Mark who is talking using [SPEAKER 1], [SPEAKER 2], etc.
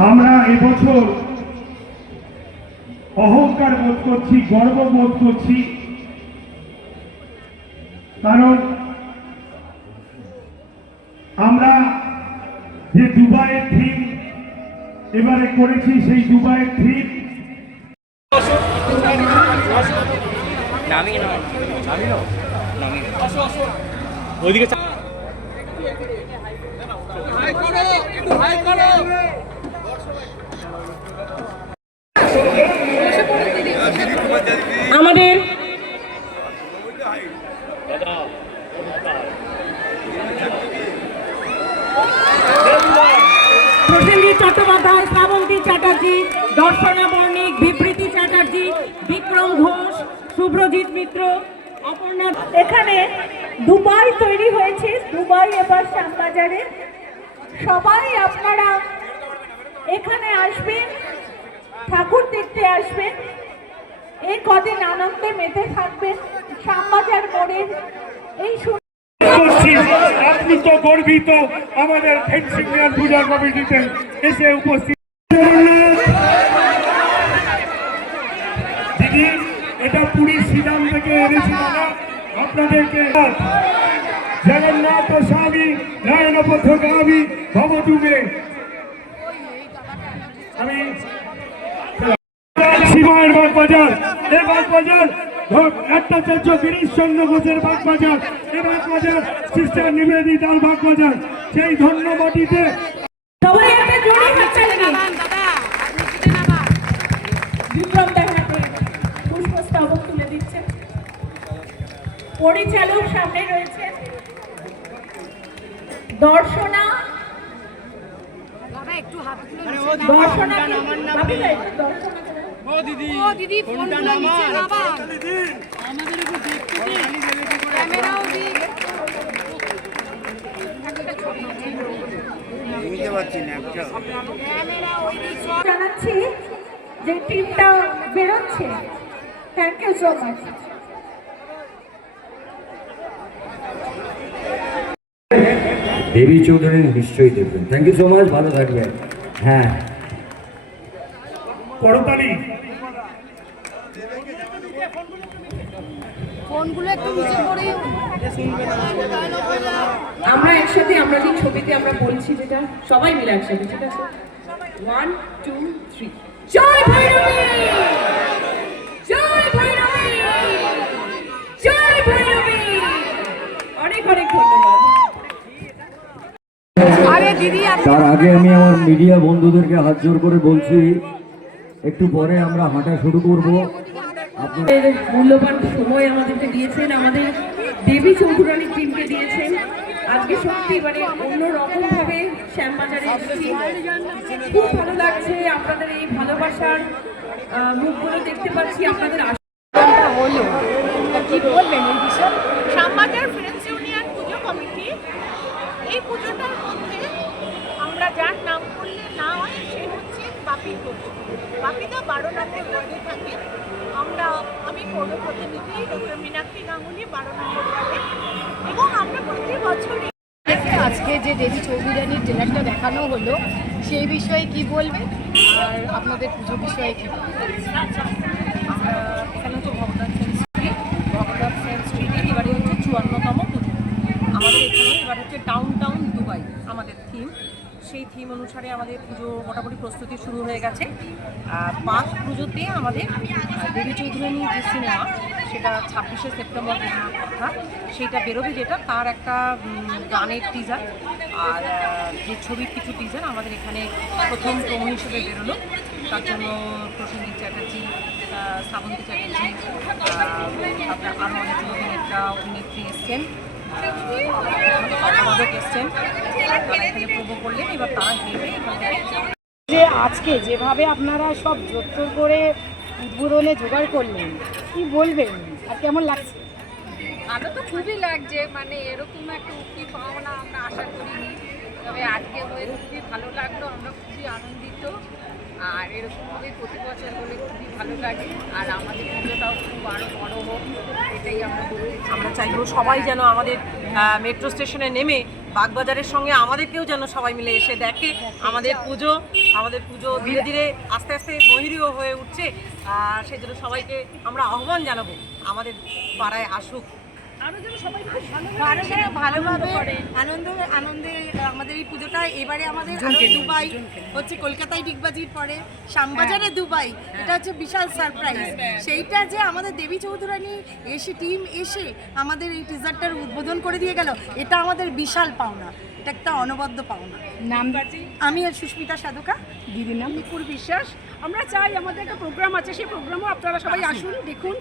[SPEAKER 1] আমরা এবছর অহংকার বোধ করছি গর্ব বোধ করছি। কারণ আমরা যে দুবাইয়ের থিম এবারে করেছি সেই দুবাইয়ের থিম
[SPEAKER 2] ওইদিকে
[SPEAKER 3] আমাদের চট্টোপাধ্যায়, শ্রাবন্তী চ্যাটার্জি, দর্শনা বর্ণিক বিবৃতি চ্যাটার্জি, বিক্রম ঘোষ শুভ্রজিৎ মিত্র, অপর্ণা
[SPEAKER 4] এখানে দুবাই তৈরি হয়েছে, দুবাই এবার শ্যামবাজারে। সবাই আপনারা এখানে আসবেন, ঠাকুর দেখতে আসবেন। এই কদিন আনন্দে মেতে থাকবেন শ্যামবাজার মোড়ের এই
[SPEAKER 1] আপনি তো গর্বিত, আমাদের ফেন্সিং পূজা কমিটিতে এসে উপস্থিত। দিদি, এটা পুরীর শ্রীরাম থেকে এনেছি আপনাদেরকে জগন্নাথ স্বামী নয়ন পথগামী ভবতুমে সীমায়ের বাগ বাজার এই বাগ বাজার ভট্টাচার্য গিরিশ চন্দ্র ঘোষের বাগ বাজার এ বাগ বাজার সিস্টার নিবেদিতার বাগ বাজার সেই ধন্যবাদিতে।
[SPEAKER 4] বিক্রম পুষ্পস্তবক তুলে পরিচালক সামনে রয়েছে। দর্শনা।
[SPEAKER 5] বাবা একটু হাতগুলো
[SPEAKER 4] দর্শনা
[SPEAKER 5] ও দিদি নিচে আমাদের একটু দেখতে ক্যামেরাও
[SPEAKER 4] জানাচ্ছি যে টিমটা বেরোচ্ছে। Thank you so much
[SPEAKER 6] Devi Chowdhury নিশ্চয়ই দেখবেন। থ্যাংক ইউ সো মাচ ভালো থাকবেন। হ্যাঁ।
[SPEAKER 1] করতালি।
[SPEAKER 3] আমরা একসাথে আমরা যে ছবিতে আমরা বলছি যেটা সবাই মিলে একসাথে ঠিক আছে? ওয়ান টু থ্রি জয় ভৈরবী! জয় ভৈরবী! জয় ভৈরবী! অনেক অনেক ধন্যবাদ।
[SPEAKER 5] আরে দিদি আপনি
[SPEAKER 6] তার আগে আমি আমার মিডিয়া বন্ধুদেরকে হাত জোর করে বলছি একটু পরে আমরা হাঁটা শুরু করব। আপনারা
[SPEAKER 3] আমাদের মূল্যবান সময় আমাদেরকে দিয়েছেন, আমাদের দেবী চৌধুরানীর টিমকে দিয়েছেন। আজকে সত্যি মানে অন্যরকম ভাবে শ্যামবাজারে এসেছি। খুব ভালো লাগছে আপনাদের এই ভালোবাসার মুখগুলো দেখতে পাচ্ছি, আপনাদের আশ-
[SPEAKER 5] হলো। কি বলবেন এই বিষয়ে Shyambazar friends union puja committee এই পুজোটার মধ্যে আমরা যার নাম করলে না হয় সে হচ্ছে বাপি ঘোষ বাপিদা বারো নম্বর ওয়ার্ডে থাকে। আমরা আমি পৌর প্রতিনিধি ডক্টর মীনাক্ষী গাঙ্গুলি বারো নম্বর ওয়ার্ডে। এবং আমরা প্রতি বছরই
[SPEAKER 7] আজকে যে দেবী চৌধুরানীর ট্রেলারটা দেখানো হলো সেই বিষয়ে কি বলবেন আর আপনাদের পুজো বিষয়ে কি
[SPEAKER 8] আমরা এখানে হচ্ছে ভগদান সেন স্ট্রিট। ভগদান সেন স্ট্রিটের এবারে হচ্ছে চুয়ান্নতম পুজো। আমাদের এখানে এবার হচ্ছে টাউন থিম সেই থিম অনুসারে আমাদের পুজো মোটামুটি প্রস্তুতি শুরু হয়ে গেছে। পাঁচ পুজোতে আমাদের দেবী চৌধুরানী যে সিনেমা সেটা ছাব্বিশে সেপ্টেম্বর কথা, সেইটা বেরোবে যেটা তার একটা গানের টিজার আর যে ছবির কিছু টিজার আমাদের এখানে প্রথম প্রোমো হিসেবে বেরোলো, তার জন্য প্রসেনজিৎ চ্যাটার্জি শ্রাবন্তী চ্যাটার্জি আরও অনেক অভিনেতা অভিনেত্রী এসছেন।
[SPEAKER 7] যে আজকে যেভাবে আপনারা সব জোত্তর করে উদ্বোধনে জোগাড় করলেন, কি বলবেন? আর কেমন লাগছে?
[SPEAKER 5] ভালো তো খুবই লাগছে মানে এরকম একটা উক্তি পাওনা আমরা আশা করিনি। তবে আজকে হয়ে খুবই ভালো লাগল, আমরা খুবই আনন্দিত।
[SPEAKER 7] আর এরকমভাবে প্রতি বছর হলে খুবই ভালো লাগে। আর আমাদের পুজোটাও খুব আরও বড় হোক, এটাই আমরা
[SPEAKER 8] আমরা চাইব সবাই যেন আমাদের মেট্রো স্টেশনে নেমে বাগবাজারের সঙ্গে আমাদেরকেও যেন সবাই মিলে এসে দেখে আমাদের পুজো আমাদের পুজো ধীরে ধীরে আস্তে আস্তে মহিরীয় হয়ে উঠছে। আর সেই জন্য সবাইকে আমরা আহ্বান জানাব, আমাদের পাড়ায় আসুক।
[SPEAKER 5] আরও যেন
[SPEAKER 9] ভালোভাবে আনন্দ আনন্দে আমাদের এই পুজোটা। এবারে আমাদের দুবাই হচ্ছে কলকাতায় ডিগবাজির পরে শ্যামবাজারে দুবাই। এটা হচ্ছে বিশাল সারপ্রাইজ সেইটা যে আমাদের দেবী চৌধুরানী এসে টিম এসে আমাদের এই টিজারটার উদ্বোধন করে দিয়ে গেল এটা আমাদের বিশাল পাওনা। এটা একটা অনবদ্য পাওনা।
[SPEAKER 7] নাম
[SPEAKER 9] আমি সুস্মিতা সাধুকা
[SPEAKER 7] দিদির নাম।
[SPEAKER 5] বিপুল বিশ্বাস। আমরা চাই আমাদের একটা প্রোগ্রাম আছে সেই প্রোগ্রামও আপনারা সবাই আসুন দেখুন।